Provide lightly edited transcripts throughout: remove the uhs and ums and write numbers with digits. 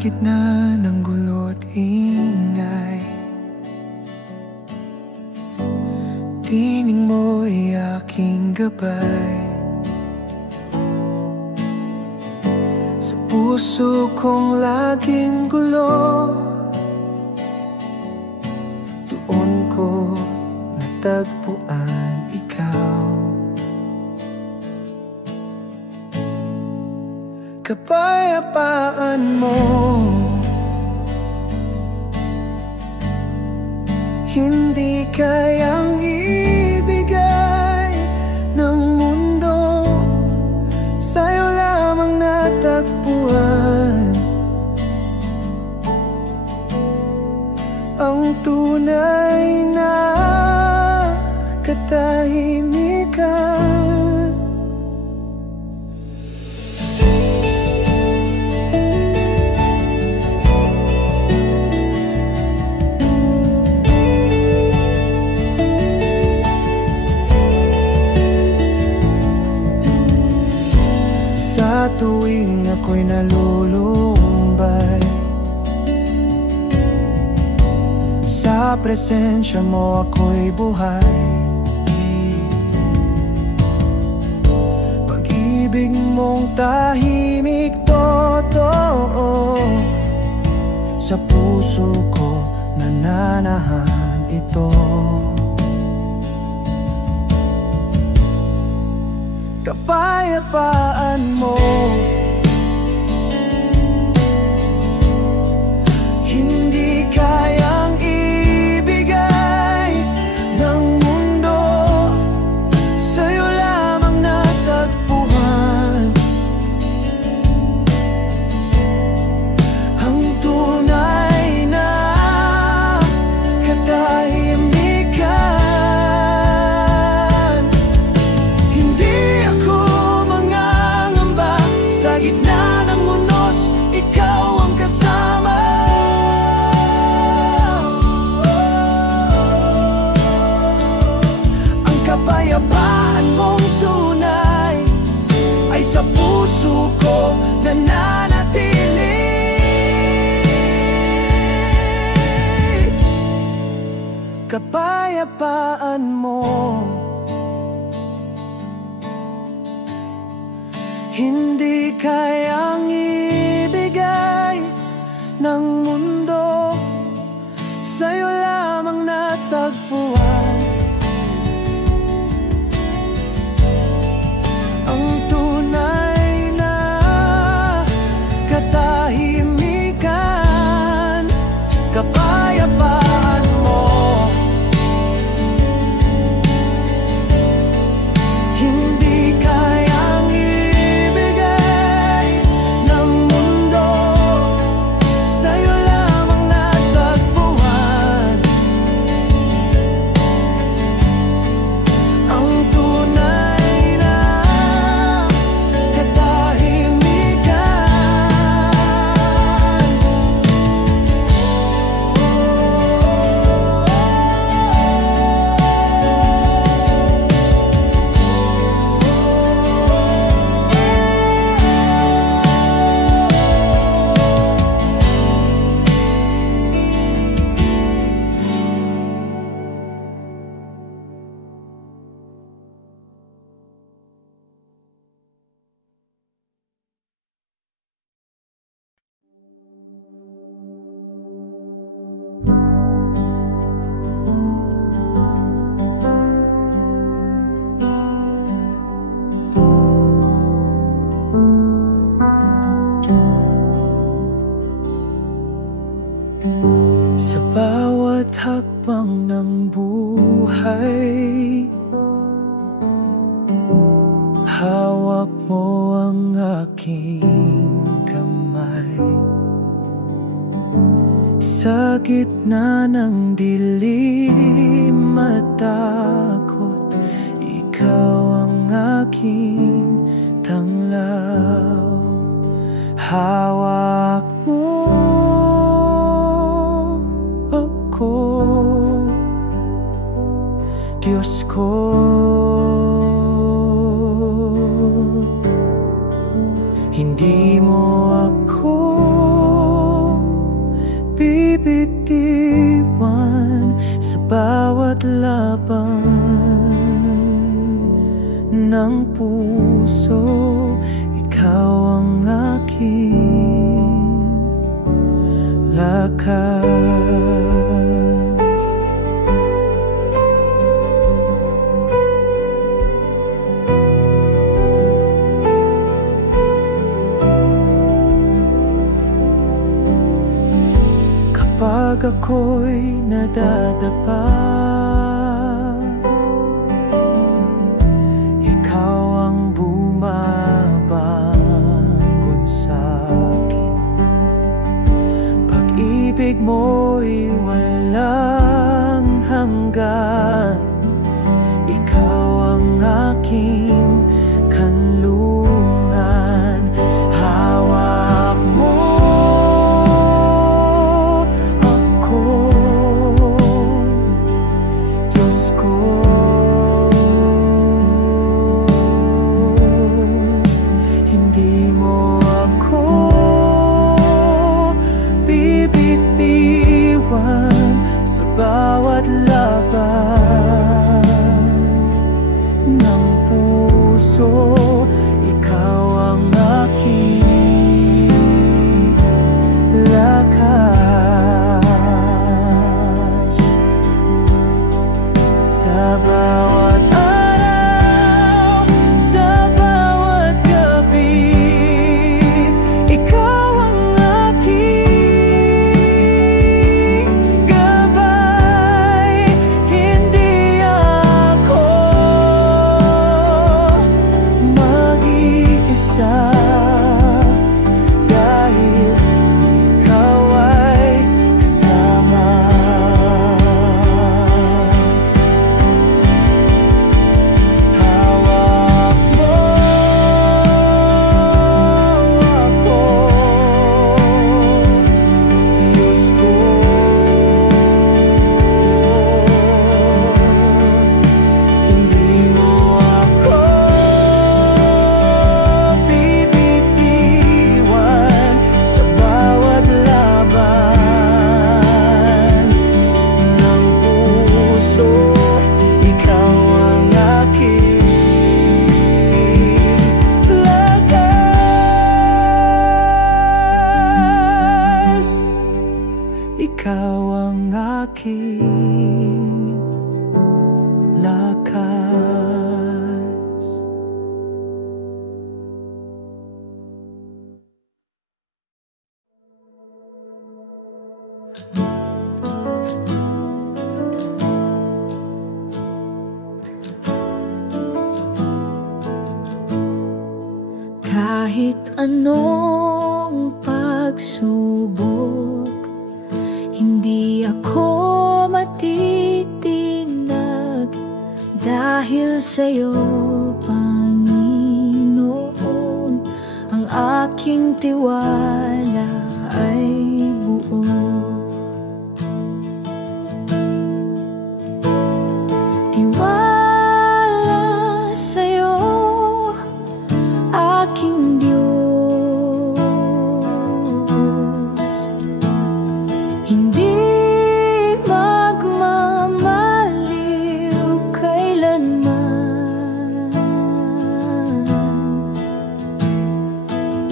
gitna ng gulo at ingay, tining mo'y aking gabay. Sa puso kong laging gulo, doon ko natagpuan ikaw. Kapayapaan mo, hindi kayang ibigay ng mundo, sa'yo lamang natagpuan ang tunay na katahimikan. Sa tuwing ako'y nalulumbay, sa presensya mo ako'y buhay. Pag-ibig mong tahimik totoo, sa puso ko nananahan ito. Kapayapaan mo, hindi kayang ibigay ng mundo, sa'yo lamang natagpuan ang tunay na katahimikan. Kapayapaan mong tunay ay sa puso ko nananatili. Kapayapaan mo, hindi kayang ibigay ng mundo, sa'yo lamang natagpuan ang tunay na katahimikan. Kapayapaan mo, hindi kayang ibigay ng mundo, sa'yo lamang natagpuan ang tunay na katahimikan. Sa bawat hakbang ng buhay, hawak mo ang aking kamay. Sa gitna ng dilim at takot, ikaw ang aking tanglaw. Hawak mo ako, Diyos ko. Hindi mo ako ako'y nadadapa, ikaw ang bumabangon sa'kin. Pag-ibig mo'y walang hanggan, ikaw ang aking kanlungan. Hawak mo ako, Diyos ko. Hindi mo ako bibitiwan sa bawat laban ng puso. Ikaw ang aking lakas sa bawat araw, sa bawat gabi. Ikaw ang aking gabay. Hindi ako mag-iisa, dahil ikaw ay kasama. Hawak mo ako, Diyos ko. Hindi mo ako bibitiwan sa bawat laban ng puso. Ikaw ang aking lakas. Ikaw ang aking lakas. Kahit anong pagsubok, hindi ako matitinag, dahil sa'yo, Panginoon, ang aking tiwala ay buo. Tiwala sa'yo, aking Diyos, hindi magmamaliw kailanman.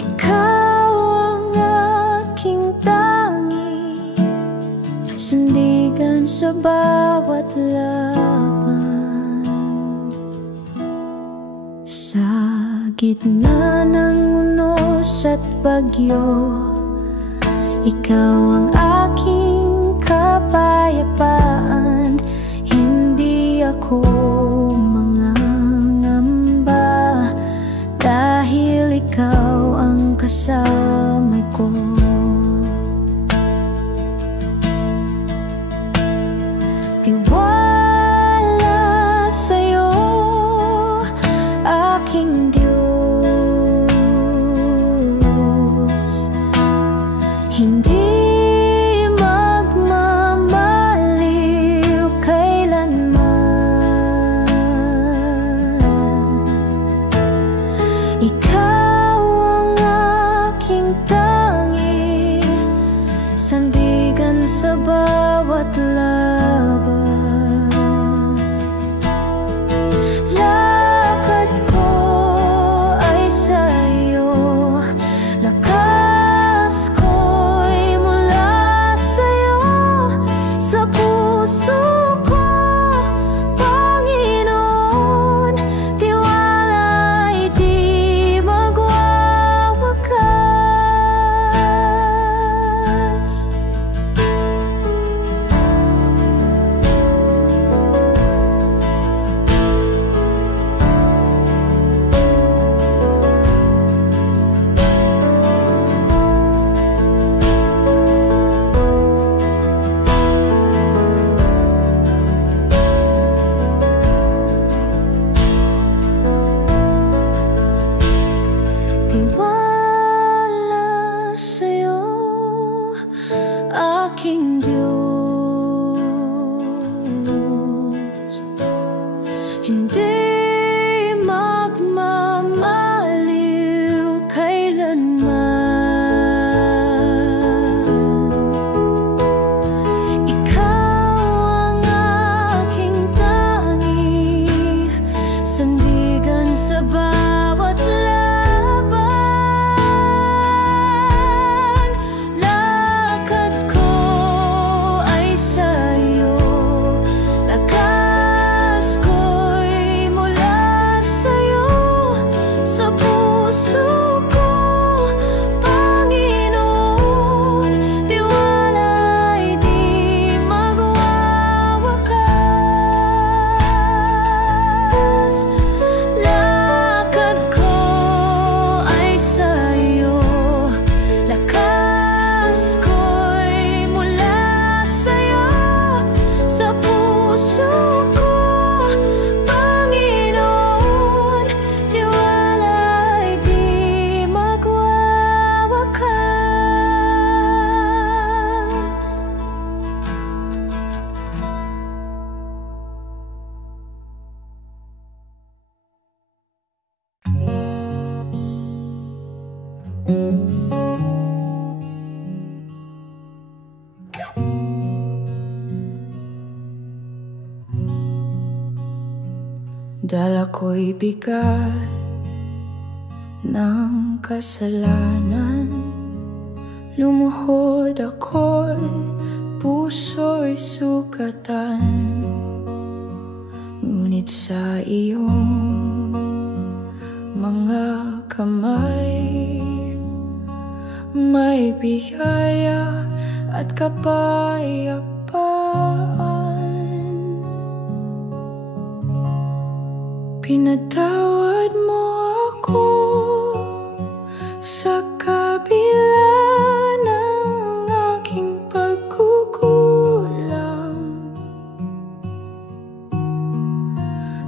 Ikaw ang aking tangi, sandigan sa bawat laban. Sa gitna ng unos at bagyo, ikaw ang aking kapayapaan. Hindi ako mangangamba, dahil ikaw ang kasama ko. Tiwala sa'yo, aking Diyos, hindi magmamaliw kailanman. Ikaw ang aking tangi, tiwala sa'yo, aking Diyos. Hindi magmamaliw kailanman. Ikaw ang aking tangi, sandigan sa bawat laban. Lakad ko ay sa'yo, lakas ko'y mula sa'yo. Sa puso ko, Panginoon, tiwala'y di magwawakas. Lakad ko ay sa'yo, lakas ko'y mula sa'yo. Sa puso ko, Panginoon, tiwala'y di magwawakas. Dala ko'y bigat ng kasalanan, lumuhod ako'y puso'y sugatan. Ngunit sa iyong mga kamay may biyaya at kapayapaan. Pinatawad mo ako sa kabila ng aking pagkukulang.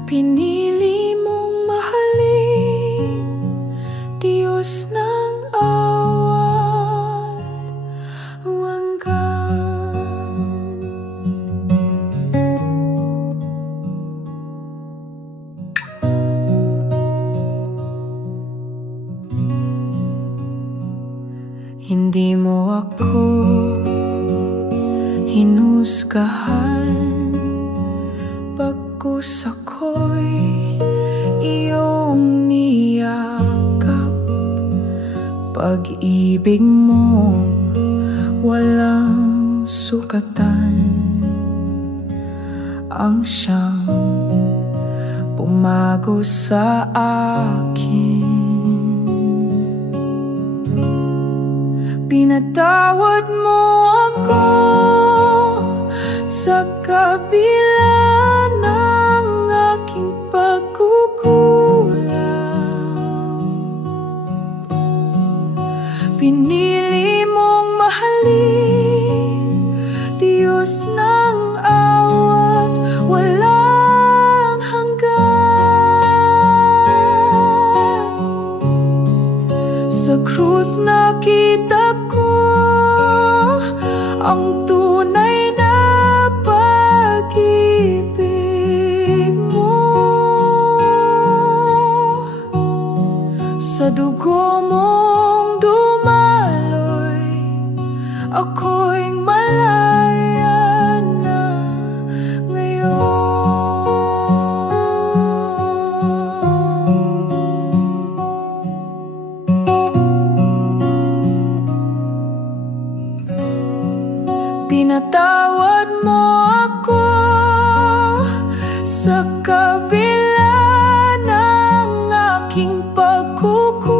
Pinili mong mahalin, Diyos ng awat wagan. Hindi mo ako hinusgahan, bagkus ako'y iyong niyakap. Pag-ibig mo walang sukatan, ang siyang pumago sa akin. Pinatawad mo ako sa kabila ng aking pagkukulang. Pinili mong mahalin, Diyos ng awat walang hanggan. Sa krus nakita ko ang tunay na pag-ibig mo. Sa dugo mong dumaloy, ako'y malaya na ngayon. Pinatawad mo ako sa kabila ng aking pagkukulang.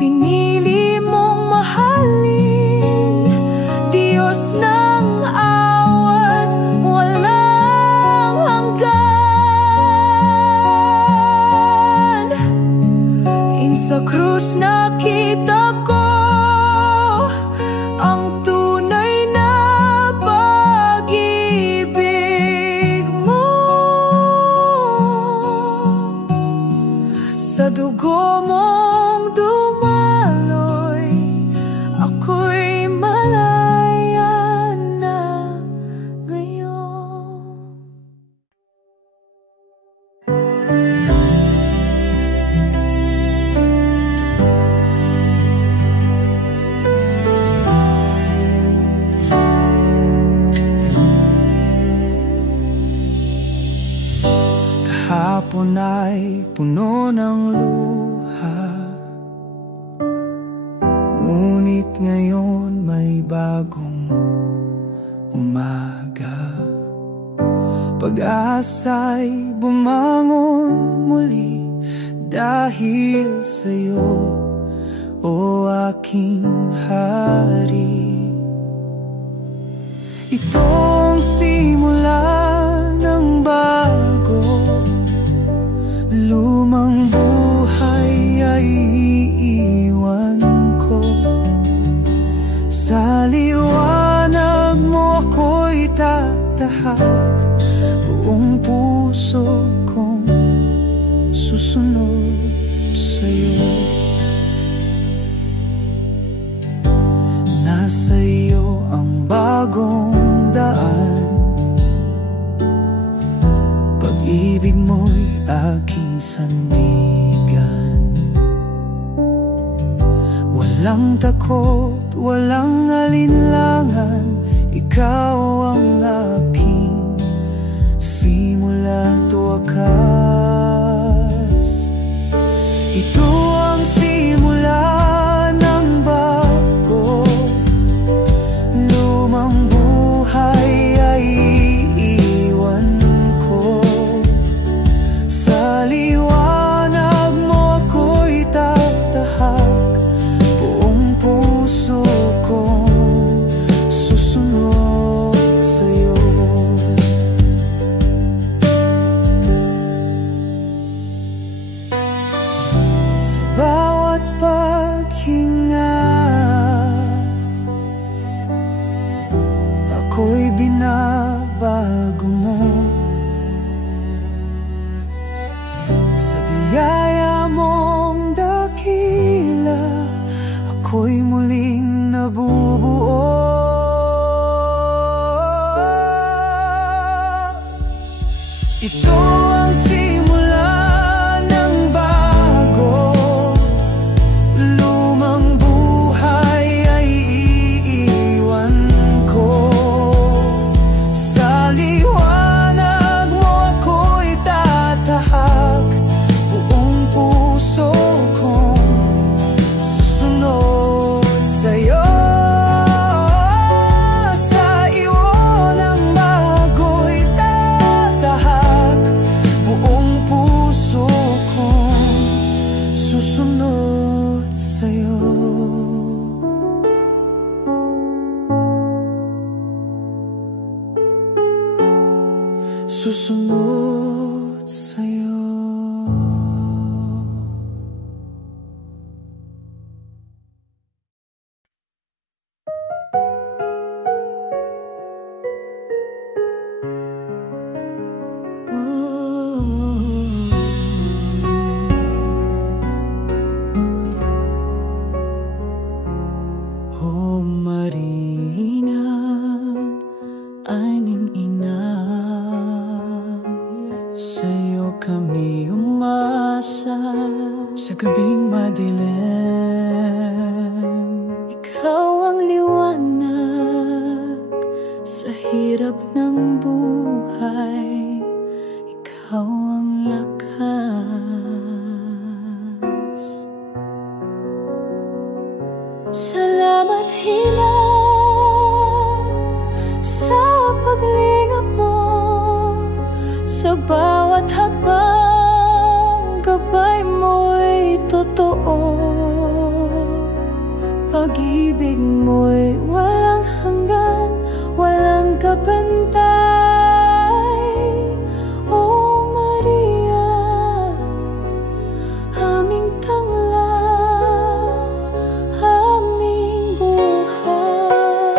Pinili mong mahalin, Diyos ng awat walang hanggan. Sa krus nakita ko ang tunay na pag-ibig mo. Sa dugo mong dumaloy, ako'y malaya na ngayon. Kahapon ay puno ng luha, ngunit ngayon may bagong umaga. Pag-asa'y bumangon muli dahil sa'yo, o aking hari. Itong simula ng bago, lumang buhay ay iiwan ko. Sa liwanag mo ako'y tatahak, buong puso kong susunod sa'yo. Nasa iyo ang bagong daan, pag-ibig mo'y aking sandigan. Walang takot, walang alinlangan, ikaw ang aking simula't wakas. Ito ang simula ng bago, lumang buhay ay iiwan ko. Sa liwanag mo ako'y tatahak, buong puso kong susunod sa'yo. Sa bawat paghinga, ako'y binabago mo. Sa biyaya mong dakila, ako'y muling nabubuo. Ito ang simula ng bago, lumang buhay ay iiwan ko. Sa liwanag mo ako'y tatahak, buong puso kong susunod sa'yo. Sa iyo ng bago'y tatahak, buong puso kong susunod sa'yo. Susunod sa'yo. O Marina, aning ina, sa'yo kami umasa sa gabing madilim. Ikaw ang liwanag sa hirap ng buhay, ikaw ang lakas. Salamat Hilal sa paglingap mo, sa bawat hakbang gabay mo'y totoo. Pag-ibig mo'y walang hanggan, walang kapantay. O Maria, aming tangla, aming buhay.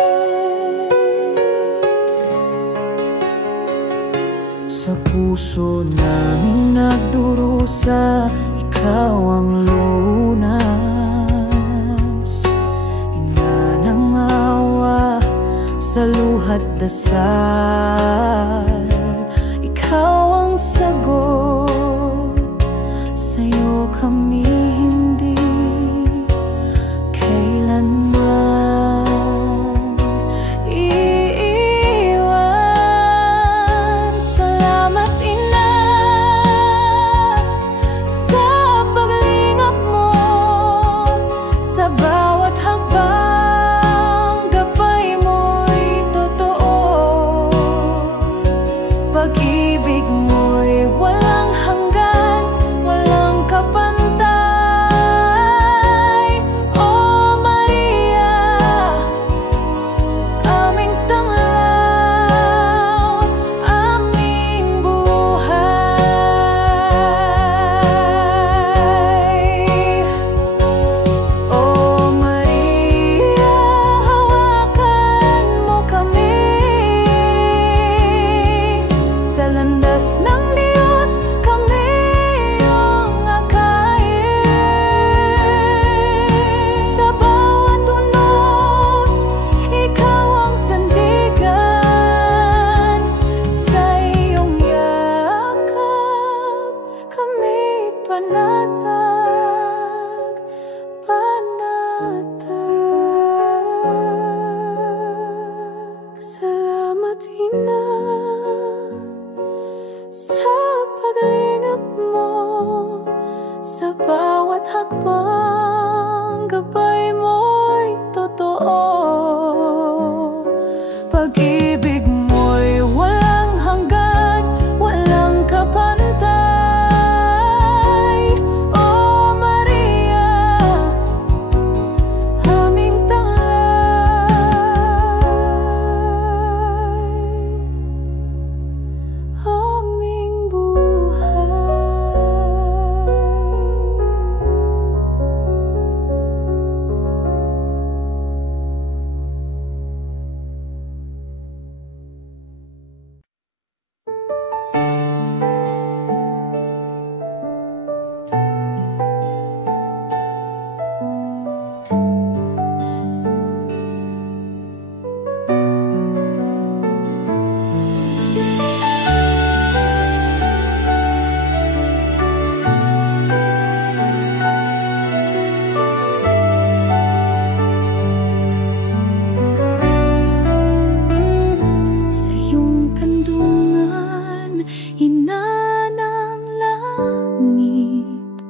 Sa puso namin nagdurusa, ikaw ikaw ang lunas. Ina ng awa sa luhat dasal, ikaw ang sagot. Sa'yo kami hindi kailanman iiwan. Salamat Ina sa paglingap mo, sa bawat hakbang gabay mo'y totoo. Pag-ibig mo'y walang hanggan, walang kapantay. O Maria, aming tanglaw, aming buhay. O Maria, hawakan mo kami sa landas ng Diyos, kami iyong akayin. Sa bawat unos, ikaw ang sandigan. Sa iyong yakap, kami panatag, panatag. Salamat Ina sa paglingap mo, sa bawat hakbang gabay mo'y totoo. Pag-ibig mo'y walang hanggan, walang kapantay. O Maria, aming tanglaw, aming buhay. Sa iyong kandungan, Ina ng langit,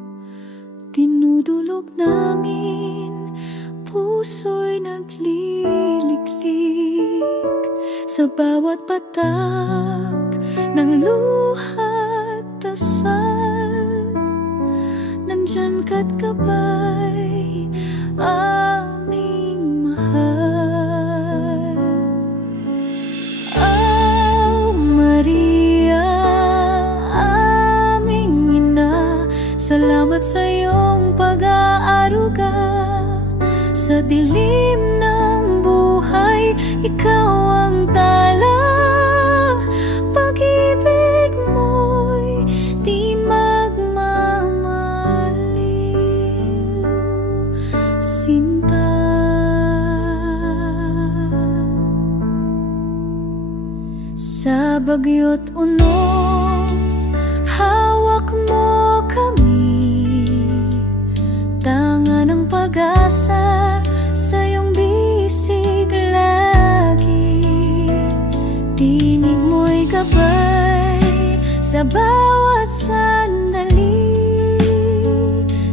dinudulog namin, puso'y nagliliklik. Sa bawat patak ng luha't dasal, nandyan ka't gabay, aming mahal. O Maria, aming Ina, salamat sa iyong pag-aaruga. Sa dilim ng buhay, ikaw ang tala. Pag-ibig mo'y di magmamaliw, sinta. Sa bagyo't unos, hawak mo kami, tanga ng pag-asa sa iyong bisig lagi. Tinig mo'y gabay sa bawat sandali.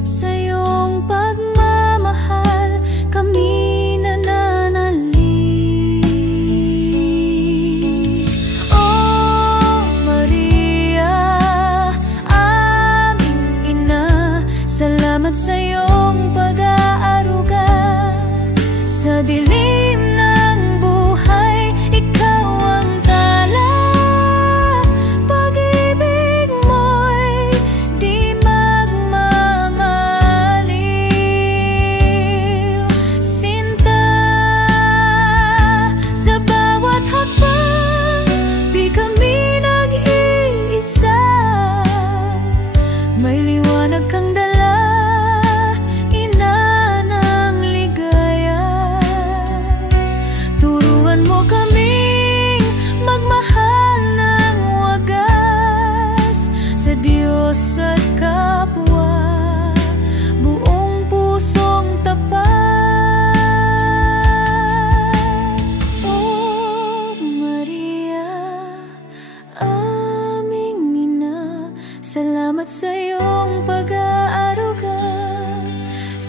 Sa iyong pagmamahal, kami nananalig. O Maria, aming Ina, salamat sa iyong pag-aaruga. Sa dilim ng buhay, ikaw ang tala. Pag-ibig mo'y di magmamaliw, sinta. Sa bawat hakbang, di kami nag-iisa. May liwanag kang dala.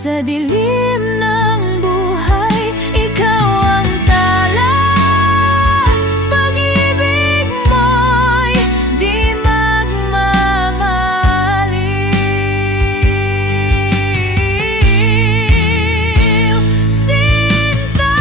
Sa dilim ng buhay, ikaw ang tala. Pag-ibig mo'y di magmamaliw. Sinta,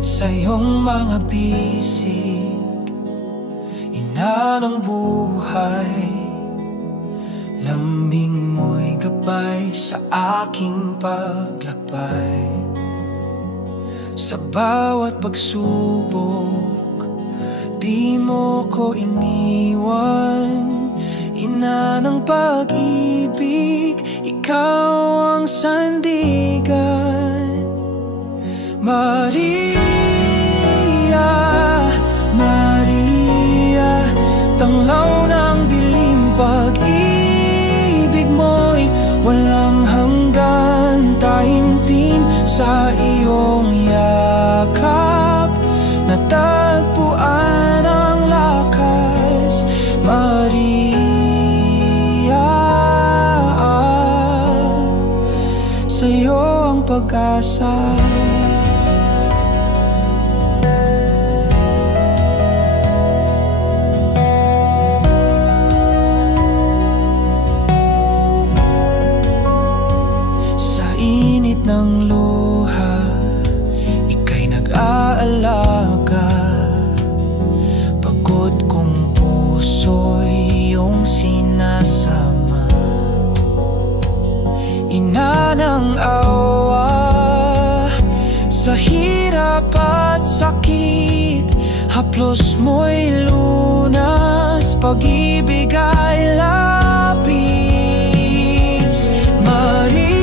sa iyong mga bisig, ina ng buhay, lambing mo'y gabay sa aking paglakbay. Sa bawat pagsubok, di mo ko iniwan. Ina ng pag-ibig, ikaw ang sandigan. Maria, Maria, tanglaw ng dilim, pag-ibig mo'y walang hanggan. Taimtim sa iyong yakap, natagpuan ang lakas. Maria, sa iyo ang pag-asa. Ng luha, ika'y nag-aalaga. Pagod kong puso'y iyong sinasama. Ina ng awa, sa hirap at sakit, haplos mo'y lunas. Pag-ibig ay lapis. Maria,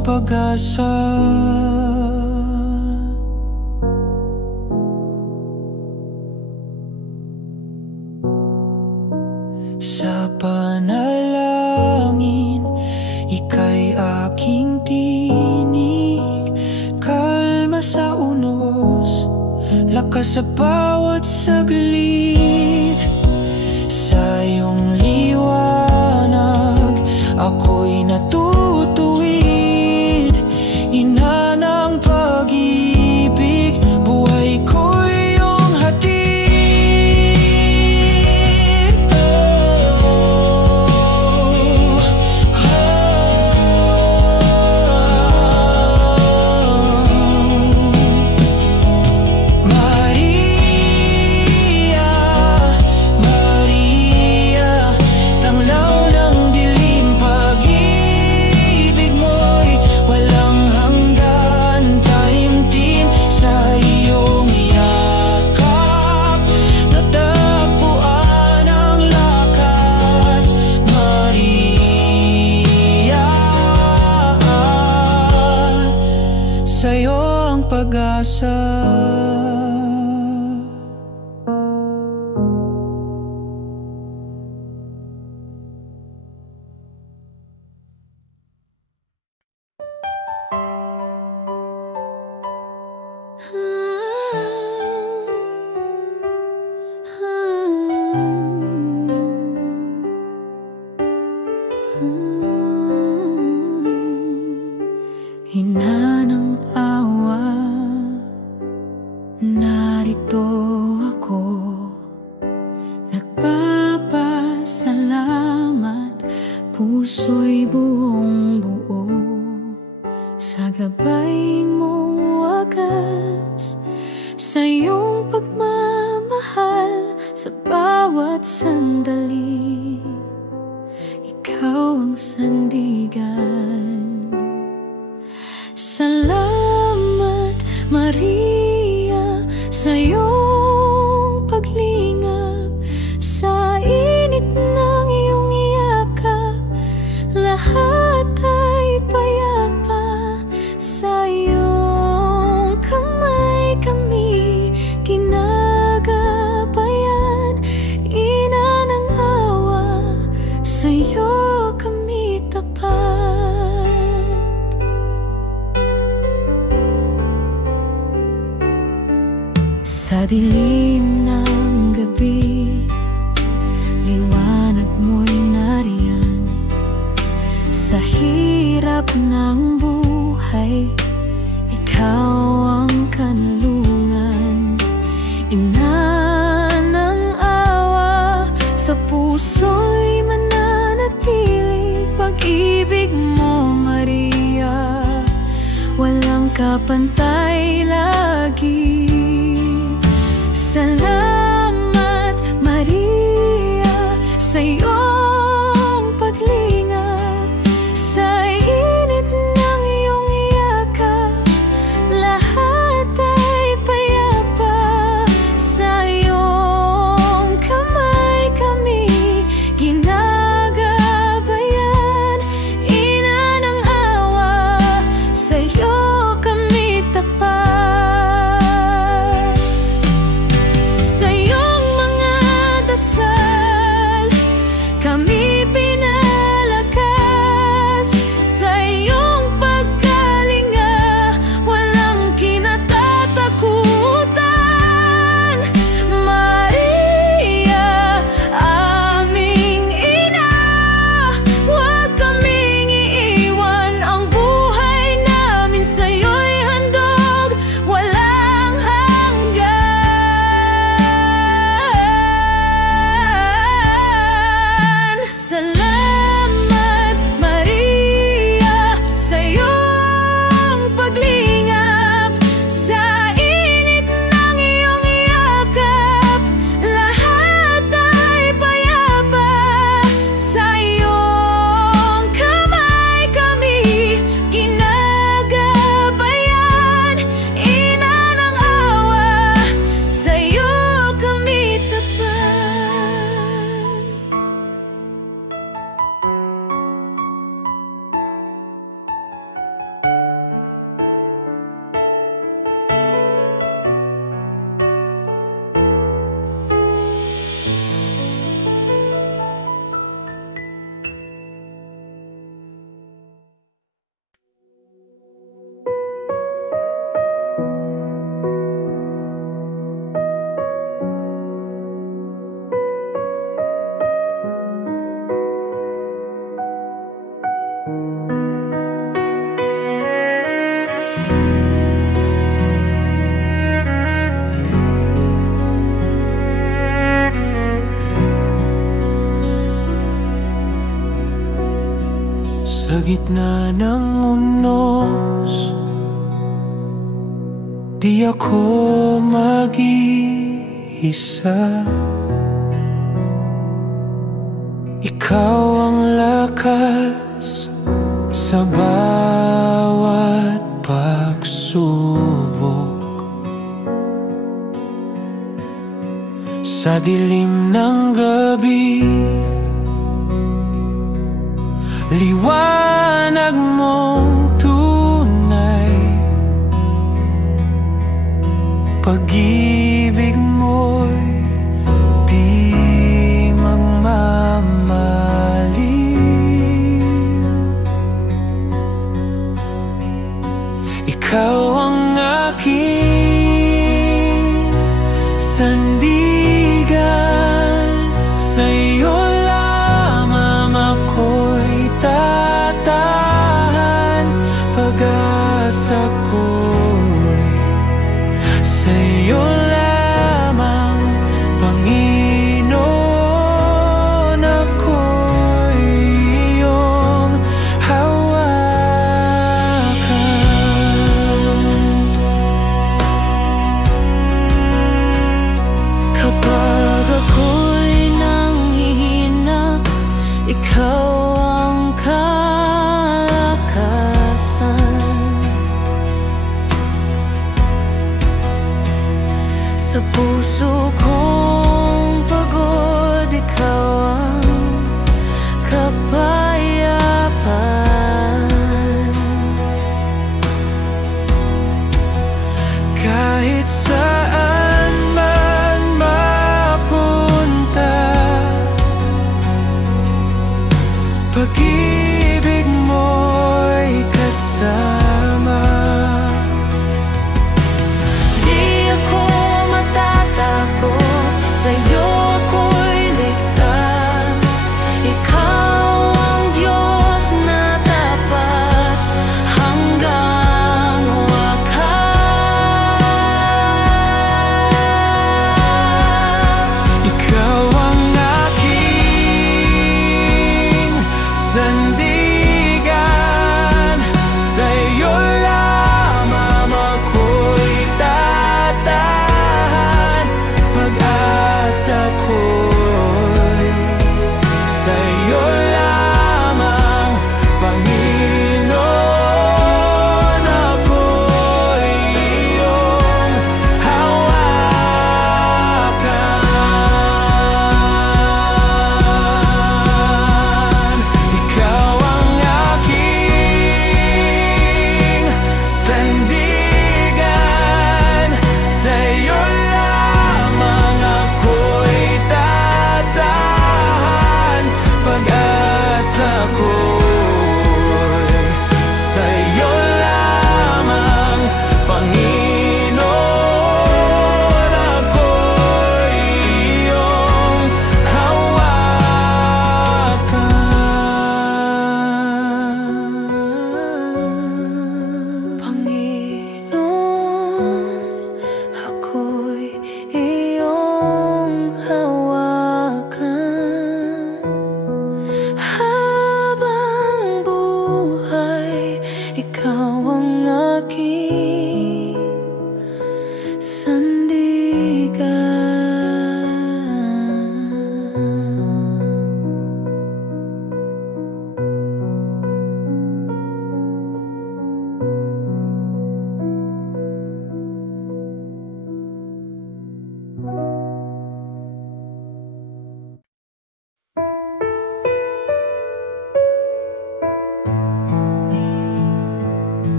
pag-asa. Sa panalangin, ika'y aking tinig. Kalma sa unos, lakas sa bawat saglit. Sa iyong liwanag, ako'y natutuwid. Ina ng pag-ibig, buhay ko iyong hatid. Maria, puso'y buong buo sa gabay mong wagas, sa iyong pagmamahal sa bawat sandali. Ikaw ang sandigan. Salamat, Maria, sa iyong paglingap, sa init ng iyong yakap, lahat ay payapa. Sa iyong kamay kami ginagabayan, ina ng awa, sa iyo kami tapat. Sa dilim ng gabi, liwanag mo'y nariyan. Sa hirap ng buhay, ikaw ang kanlungan. Ina ng awa, sa puso'y mananatili pag-ibig mo, Maria. Walang kapantay lagi. Salamat, Maria, sa iyong paglingap, sa init ng iyong yakap, lahat ay payapa. Sa iyong kamay kami ginagabayan, ina ng awa, sa iyo kami tapat. Sa iyong mga dasal kami pinalakas, sa iyong pagkalinga walang kinatatakutan. Maria, aming ina, huwag kaming iiwan. Ang buhay namin sa iyo'y handog, walang hanggan. Salamat, Maria, sa iyong paglingap, sa init ng iyong yakap, lahat ay payapa. Sa iyong kamay kami ginagabayan, ina ng awa, sa iyo kami tapat. Sa gitna ng unos, di ako mag-iisa. Ikaw ang lakas sa bawat pagsubok. Sa dilim ng gabi, liwanag mong tunay. Pag-ibig mo'y di magmamaliw. Ikaw ang aking sandigan, sa iyo lamang ako'y tatahan. Pag-asa ko'y sa iyo lamang, Panginoon, ako'y iyong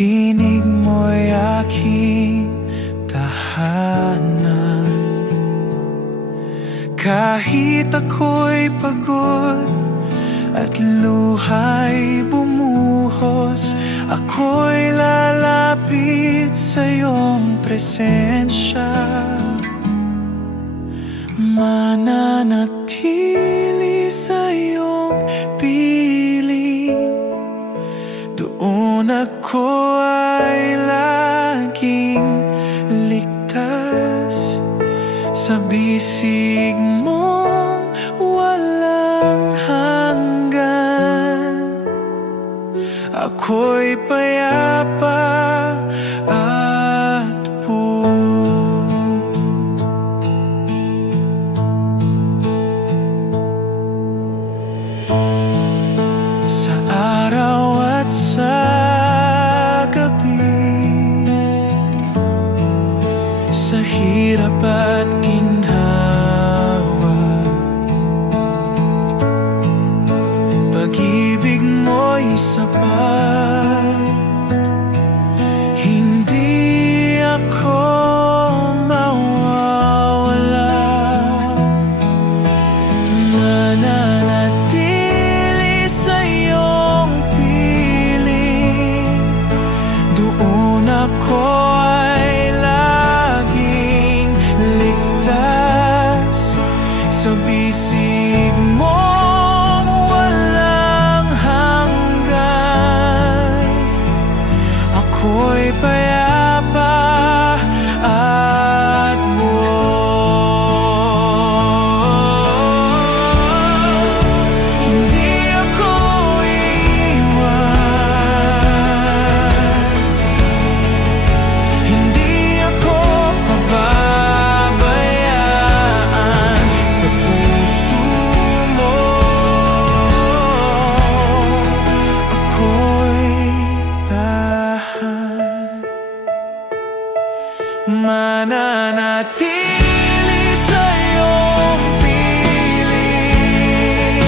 tinig mo'y aking tahanan. Kahit ako'y pagod at luha'y bumuhos, ako'y lalapit sa iyong presensya. Mananatili sa iyong piling, doon ako ay laging ligtas. Sa bisig mong walang hanggan, ako'y payapa at buo. Sa araw at sa gabi, sa hirap at ginhawa, pag-ibig mo'y sapat. Hindi ako mawawala. Mananatili sa iyong piling, doon ako ay laging ligtas. Sa bisig mong walang hanggan, ako'y payapa at buo. Hindi ako iiwan, hindi ako pababayaan. Sa puso mo ako'y tahan. Mananatili sa iyong piling,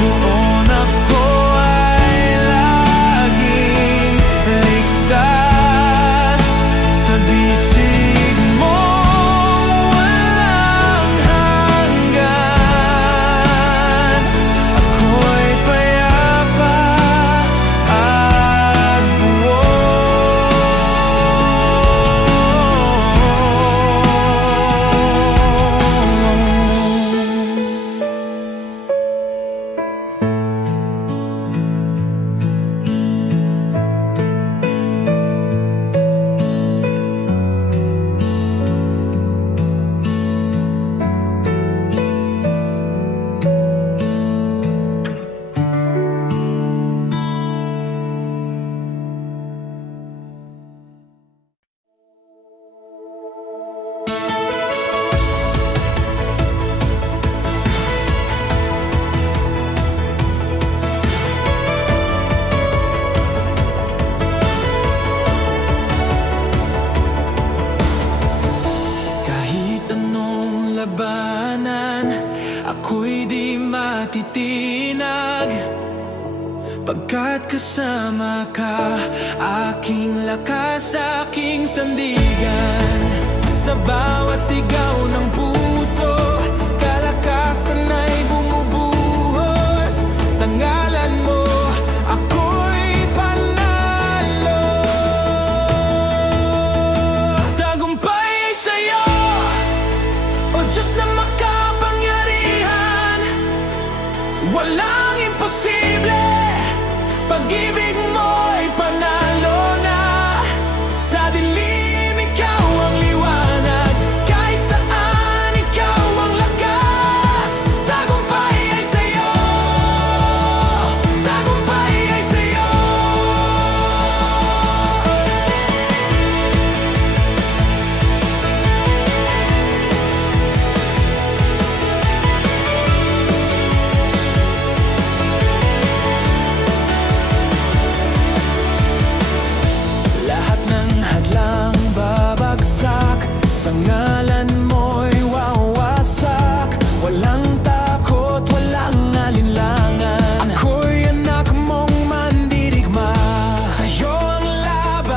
doon ako ay laging ligtas. Sa bisig mong walang hanggan, ako'y payapa at buo. Kahit anong labanan, ako'y di matitinag, pagkat kasama ka, aking lakas, aking sandigan. Sa bawat sigaw ng puso, kalakasan ay bumubuhos. Sa ngalan mo ako'y panalo. Tagumpay ay sa'yo, O Diyos na makapangyarihan. Walang imposible, pag-ibig mo'y panalo na. Sa dilim ikaw ang liwanag, kahit saan ikaw ang lakas. Tagumpay ay sa'yo, tagumpay ay sa'yo. Lahat ng hadlang babagsak, sa ngalan mo'y wawasak. Walang takot, walang alinlangan, ako'y anak mong mandirigma. Sa'yo ang laban.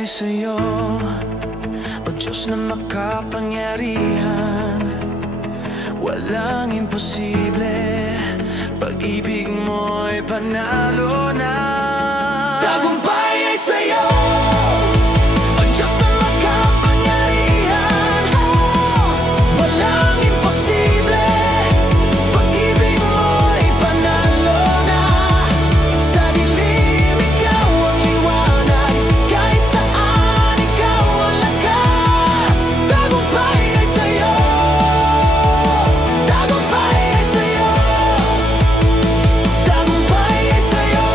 ay sa'yo, o Diyos na makapangyarihan. Walang imposible, pag-ibig mo'y panalo na. Tagumpay ay sa'yo, o Diyos na makapangyarihan. Walang imposible, pag-ibig mo'y panalo na. Sa dilim ikaw ang liwanag, kahit saan ikaw ang lakas. Tagumpay ay sa'yo, tagumpay ay sa'yo, tagumpay ay sa'yo,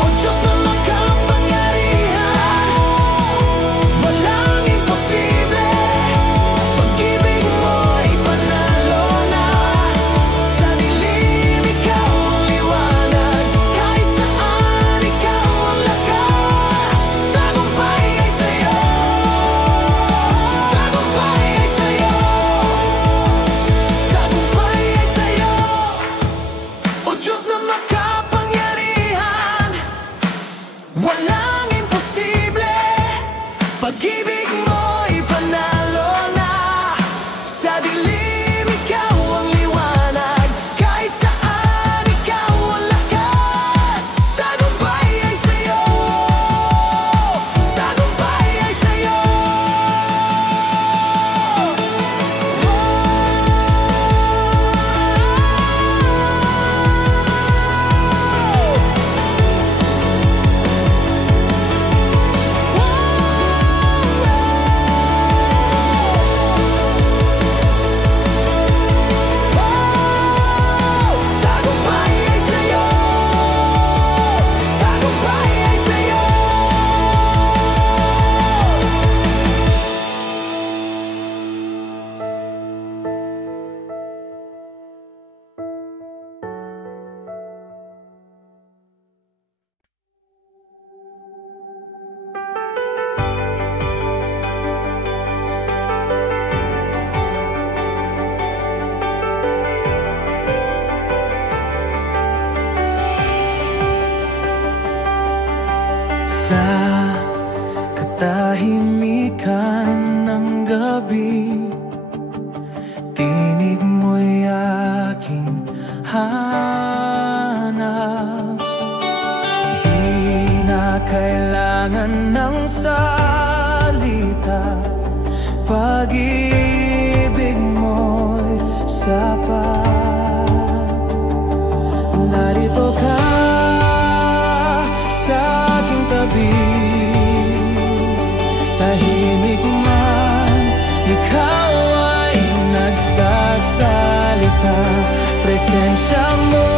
o Diyos na makapangyarihan. Walang imposible, pag-ibig mo'y panalo na. Sa dilim ikaw ang liwanag, kahit saan ikaw ang lakas. Tagumpay ay sa'yo, tagumpay ay sa'yo, tagumpay ay sa'yo, o Diyos na makapangyarihan. Walang imposible, pag-ibig mo'y panalo na. Sa dilim ikaw ang liwanag, kahit saan ikaw ang lakas. Tagumpay ay sa'yo, tagumpay ay sa'yo. Tagumpay ay sa'yo, tagumpay ay sa'yo. Sa katahimikan ng gabi, tinig mo'y aking hanap. Di na kailangan ng salita, pag-ibig mo'y sapat. Narito ka sa aking tabi, tahimik man, ikaw ay nagsasalita. Presensya mo,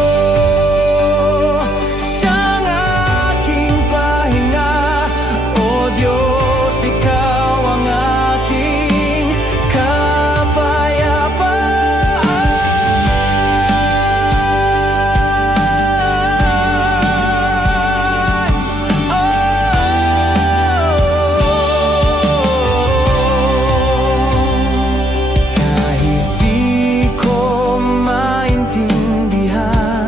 siyang aking pahinga. O Diyos, ikaw ang aking kapayapaan. Kahit di ko maintindihan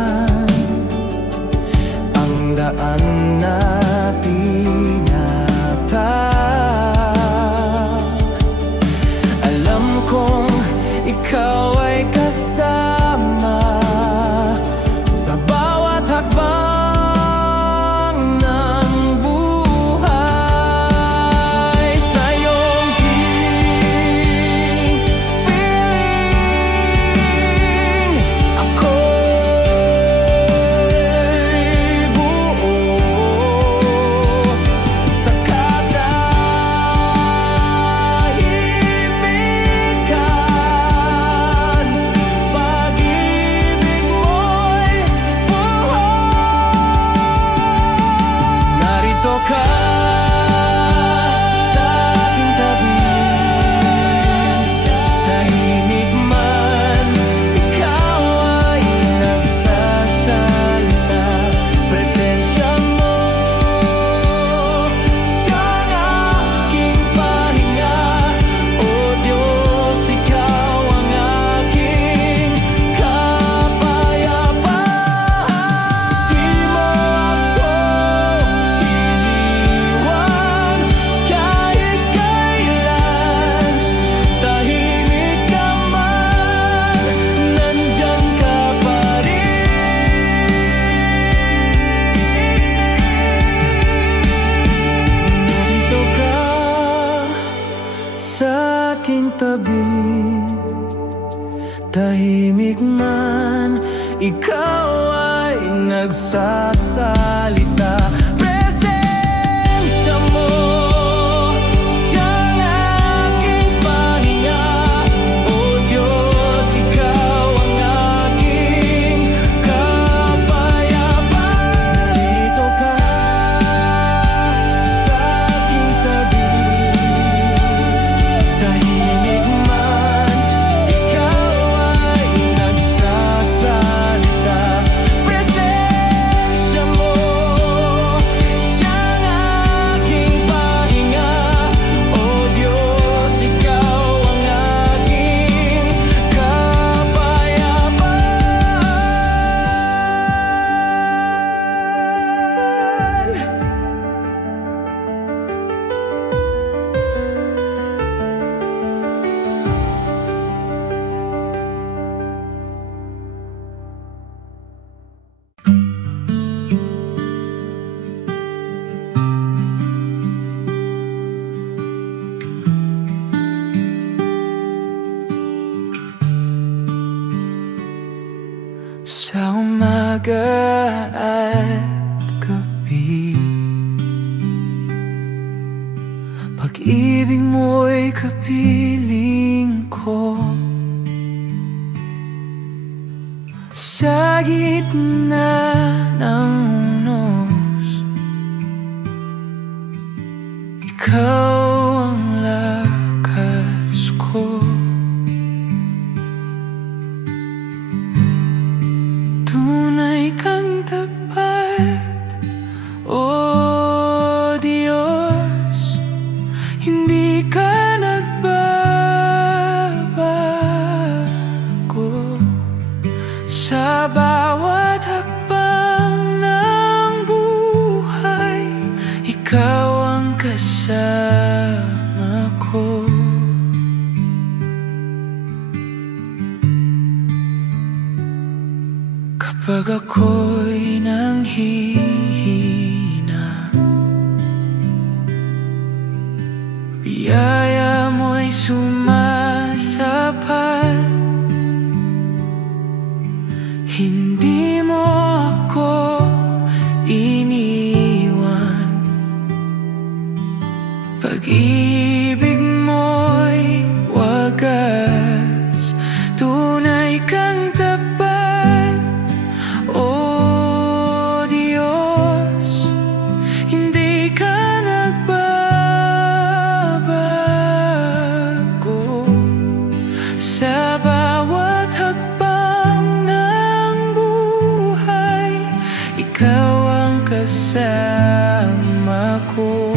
tabi. Tahimik man, ikaw ay nagsasalita. Presensya mo, siyang aking pahinga. O Diyos, ikaw ang aking kapayapaan. Dito ka sa aking tabi. Tahimik man, ikaw ay nagsasalita. Presensya mo, siyang aking pahinga. O Diyos, ikaw ang aking kapayapaan. Sa umaga at gabi, pag-ibig mo'y kapiling ko. Sa gitna ng unos, ikaw ang lakas ko. Tunay kang tapat, O Diyos, hindi ka nagbabago. Sa bawat hakbang ng buhay, ikaw ang kasama ko. Kapag ako'y nanghihina, biyaya mo'y sumasapat. Hindi mo ako iniwan. Pag-ibig mo'y wagas. Tunay kang tapat, O Diyos, hindi ka nagbabago. Sa bawat hakbang ng buhay, ikaw ang kasama ko.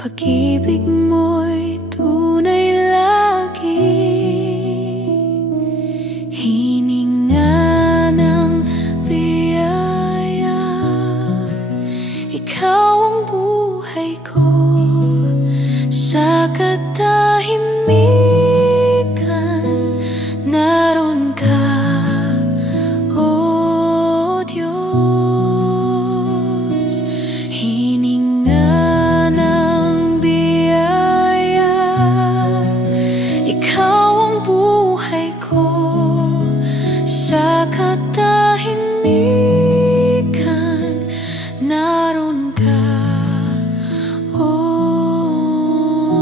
Pag-ibig mo'y tunay lagi, hininga ng biyaya. Ikaw ang buhay ko sa katahimikan. Naroon ka, O Diyos, hininga ng biyaya. Ikaw ang buhay ko sa katahimikan. Naroon ka, O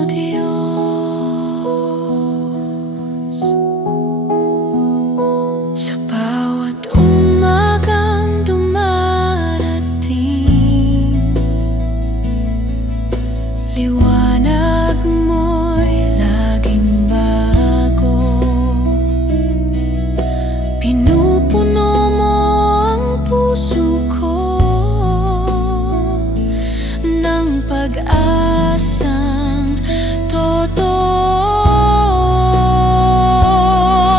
Diyos. Sa bawat umagang dumarating, liwanag mo'y laging bago. Pinupuno mo ang puso ko ng pag-asang totoo.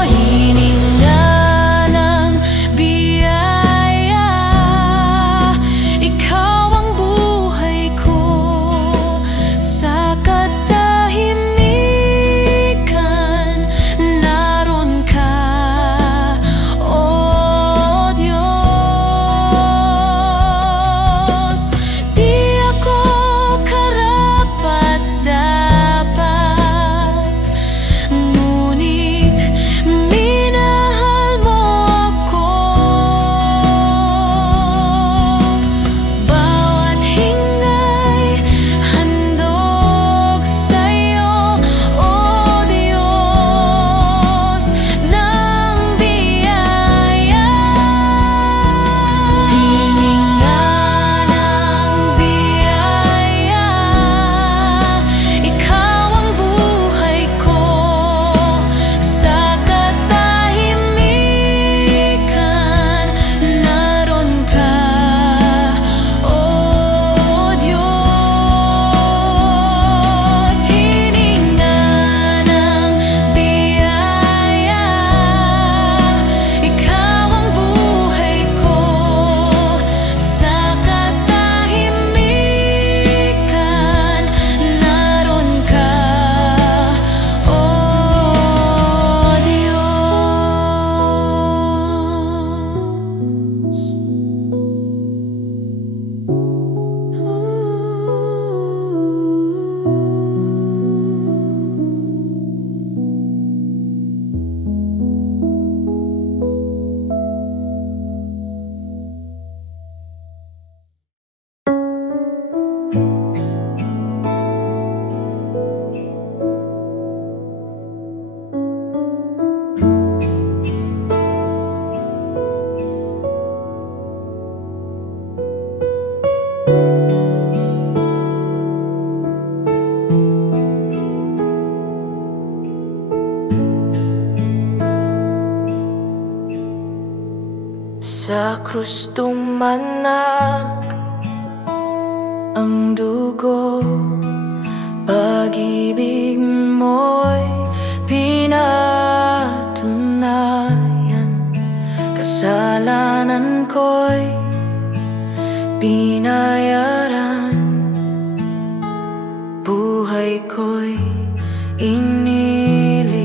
Hininga ng biyaya, ikaw ang buhay ko sa katahimikan. Naroon ka, O Diyos. Di ako karapat-dapat, ngunit minahal mo ako. Bawat hingay handog sa'yo, O Diyos ng biyaya. Hininga ng biyaya, ikaw ang buhay ko sa katahimikan. Naroon ka, O Diyos. Hininga ng biyaya, ikaw ang buhay ko sa katahimikan. Naroon ka, O Diyos. Sa krus tumanak ang dugo, pag-ibig mo'y pinatunayan. Kasalanan ko'y binayaran, buhay ko'y iniligtas.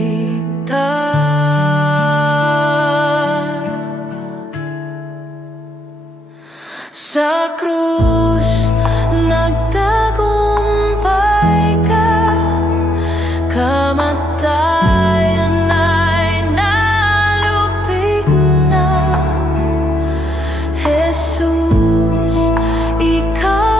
Sa krus nagtagumpay ka, kamatayan ay nalupig na. Jesus, ikaw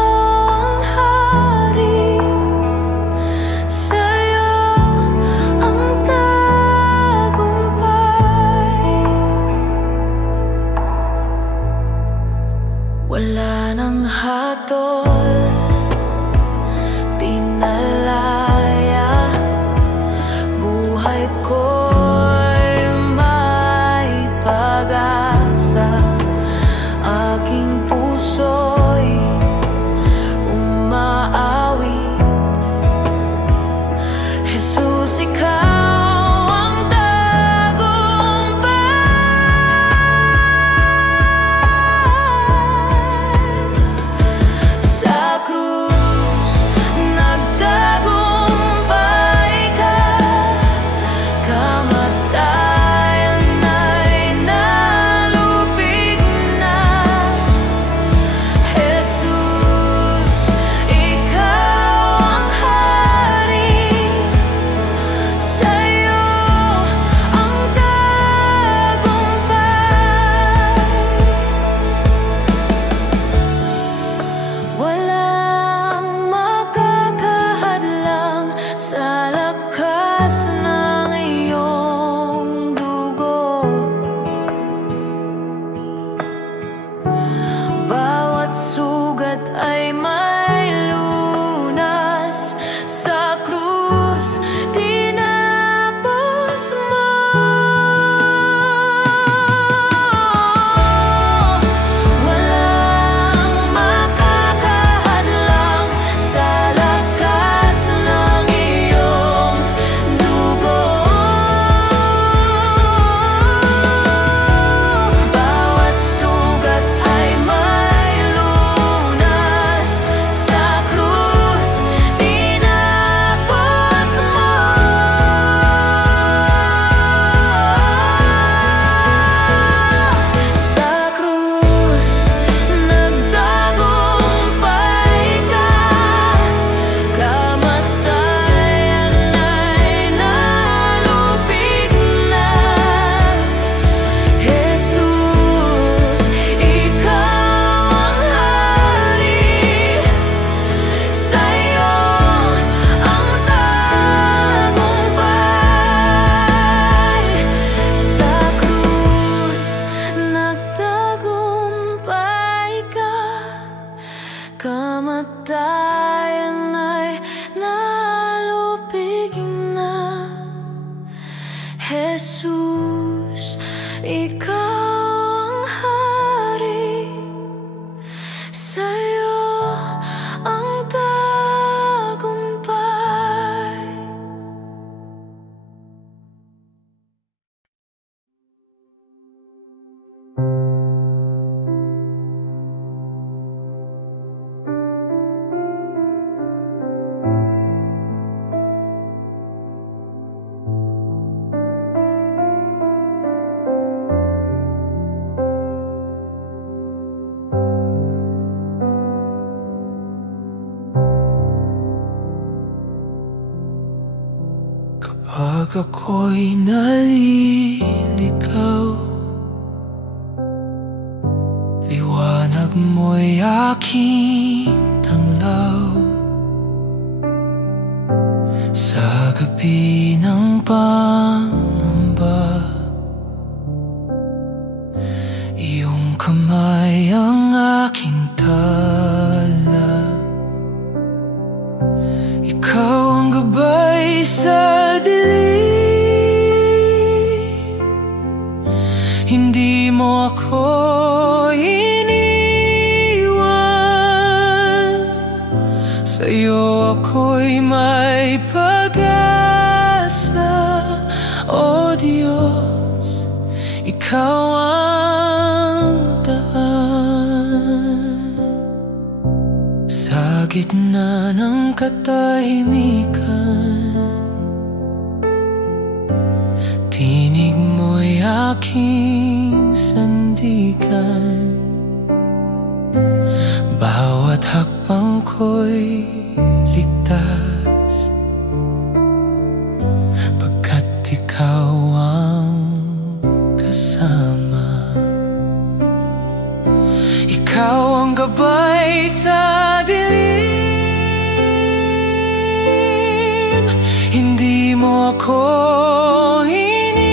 Jesus, ikaw ang hari, sa'yo ang tagumpay. Kapag ako'y naliligaw, liwanag mo'y aking tanglaw. Sa gabi ng pangamba, iyong kamay ang aking tala. Ikaw ang gabay sa dilim, hindi mo ako iniwan. Sa'yo ako'y may pag-asa, O Diyos, ikaw ang daan. Sa gitna ng katahimikan, tinig mo'y aking sandigan. Bawat hakbang ko'y ligtas, pagkat ikaw ang kasama. Ikaw ang gabay sa dilim, hindi mo ako iniwan.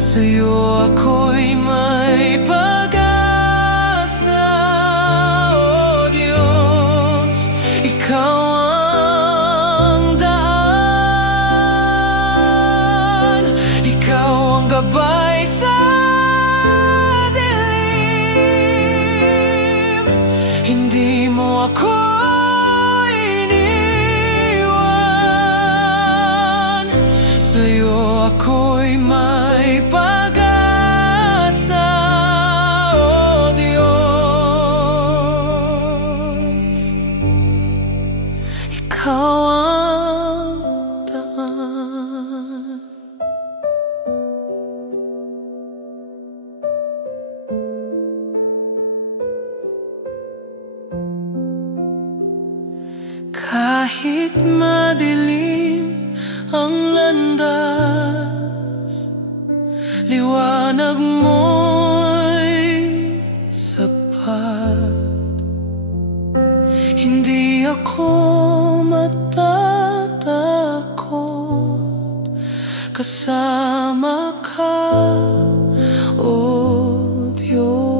Sa'yo ako'y may pag-asa, O Diyos, ikaw ang daan. Ikaw ang gabay sa dilim, hindi mo ako iniwan. Sa'yo ako'y may pag-asa, O Diyos, ikaw ang daan. Kahit madilim ang landas, liwanag mo'y sapat. Hindi ako matatakot, kasama ka, O Diyos.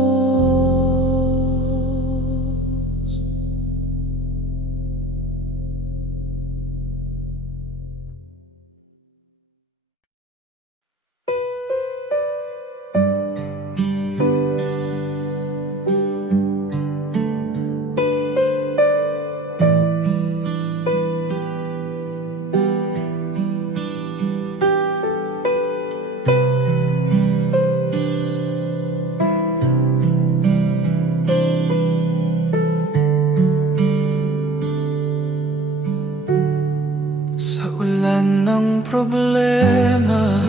Sa ulan ng problema,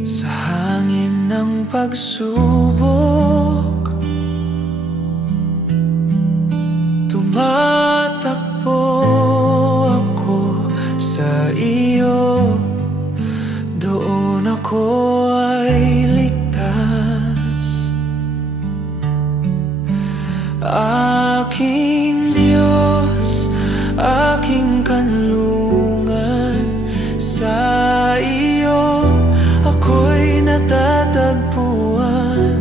sa hangin ng pagsubok, tumatakbo ako sa iyo. Doon ako ay ligtas. Aking Diyos, aking kanlungan, sa iyo ako'y natatagpuan.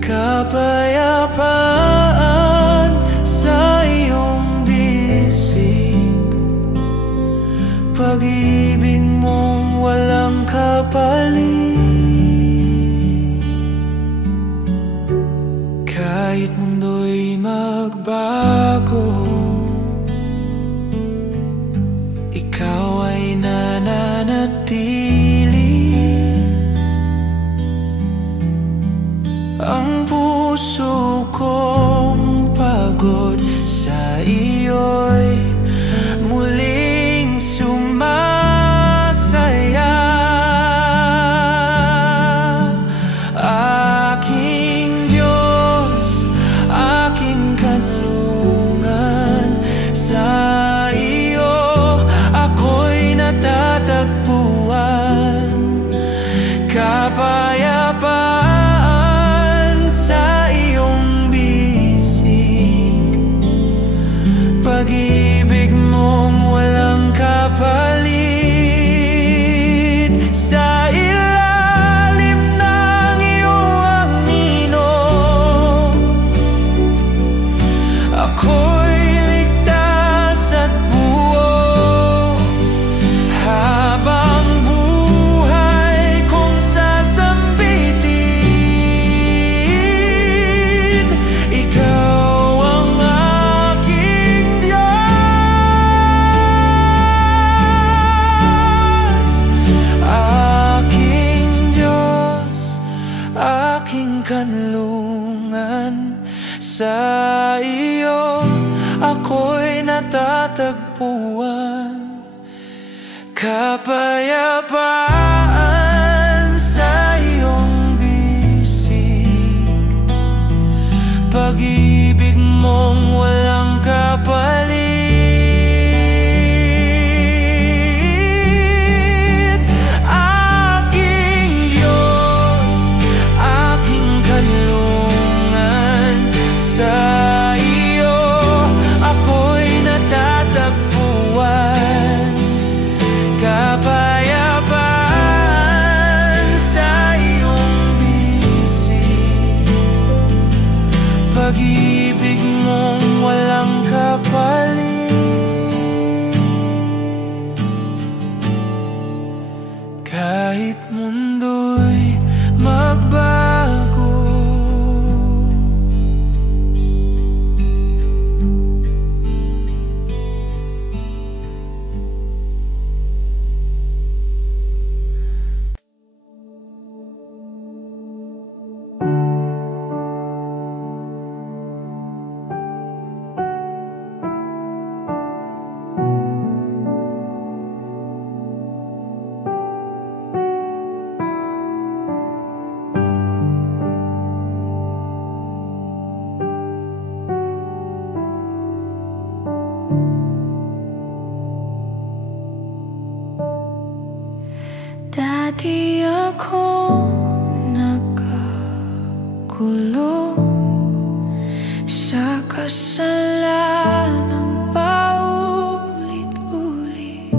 Kapayapaan sa iyong biyaya. Kahit mundo'y magbago, ikaw ay nananatili. Ang puso kong pagod sa iyo'y muling sumasaya. Aking Diyos, aking kanlungan, sa iyo ako'y natatagpuan. Kapayapaan sa iyong bisig, pag-ibig mong walang kapalit. Sa ilalim ng iyong anino, ako'y ligtas at buo. Habang buhay kong sasambitin, ikaw ang aking Diyos. Aking Diyos, aking kanlungan, sa iyo ako'y natatagpuan. Kapayapaan sa iyong bisig, pag-ibig mong walang kapalit. Aking Diyos, aking kanlungan, sa iyo ako'y natatagpuan. Kapayapaan sa iyong bisig, pag-ibig mong walang kapalit. Kahit mundo'y magbago, dati ako nakakulong sa kasalanang paulit-ulit.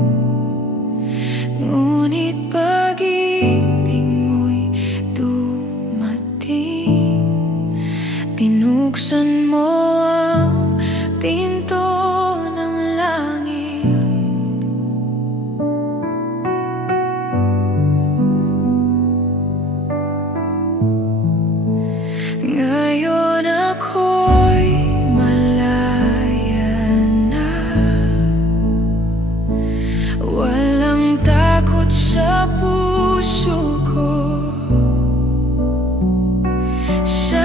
Ngunit pag-ibig mo'y dumating, binuksan mo ang pinto ng langit. Ngayon ako'y malaya na, walang takot sa puso ko. Sa